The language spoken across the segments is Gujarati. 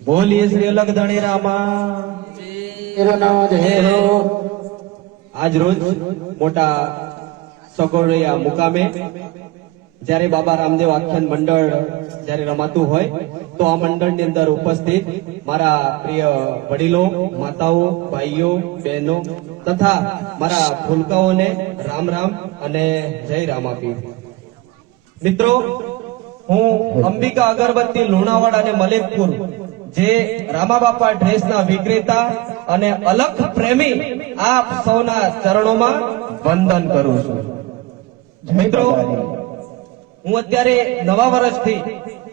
બોલીએ શ્રી અલગ ધણી રામા. આજ રોજ મોટા સગોડિયા મુકામે જ્યારે બાબા રામદેવ આખ્યાન મંડળ જ્યારે રમાતું હોય તો આ મંડળની અંદર ઉપસ્થિત મારા પ્રિય વડીલો માતાઓ ભાઈઓ બહેનો તથા મારા ફૂલકાઓને રામ રામ અને જય રામ આપી. મિત્રો હું અંબિકા અગરબત્તી લુણાવાડા અને મલેકપુર જે રામાબાપા ડ્રેસના વિક્રેતા અને અલખ પ્રેમી આપ સૌના ચરણોમાં વંદન કરું છું. મિત્રો હું અત્યારે નવા વર્ષથી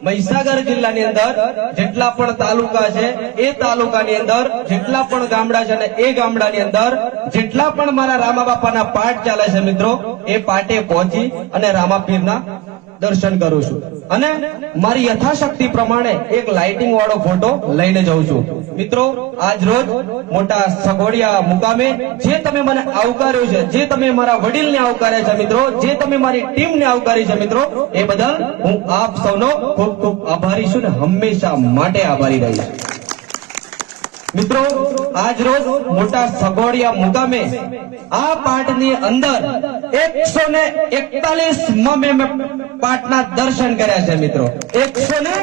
મહીસાગર જિલ્લાની અંદર જેટલા પણ તાલુકા છે એ તાલુકાની અંદર જેટલા પણ ગામડા છે અને એ ગામડાની અંદર જેટલા પણ મારા રામાબાપાના પાઠ ચાલે છે મિત્રો એ પાઠે પહોંચી અને રામાપીરના દર્શન કરું છું. અને મારી યથાશક્તિ પ્રમાણે એક લાઇટિંગ વાળો ફોટો લઈને જઉં છું. મિત્રો, આજ રોજ મોટા સગોડિયા મુકામે જે તમે મને આવકાર્યો છે, જે તમે મારા વડીલને આવકાર્યા છે મિત્રો, જે તમે મારી ટીમને આવકારી છે મિત્રો, એ બદલ હું આપ સૌનો ખૂબ ખૂબ આભારી છું ને હંમેશા માટે આભારી રહીશ મિત્રો, આજ રોજ મોટા સગોડિયા મુકામે આ પાઠની અંદર એકસો ને એકતાલીસ પાઠના દર્શન કર્યા છે મિત્રો. એકસો ને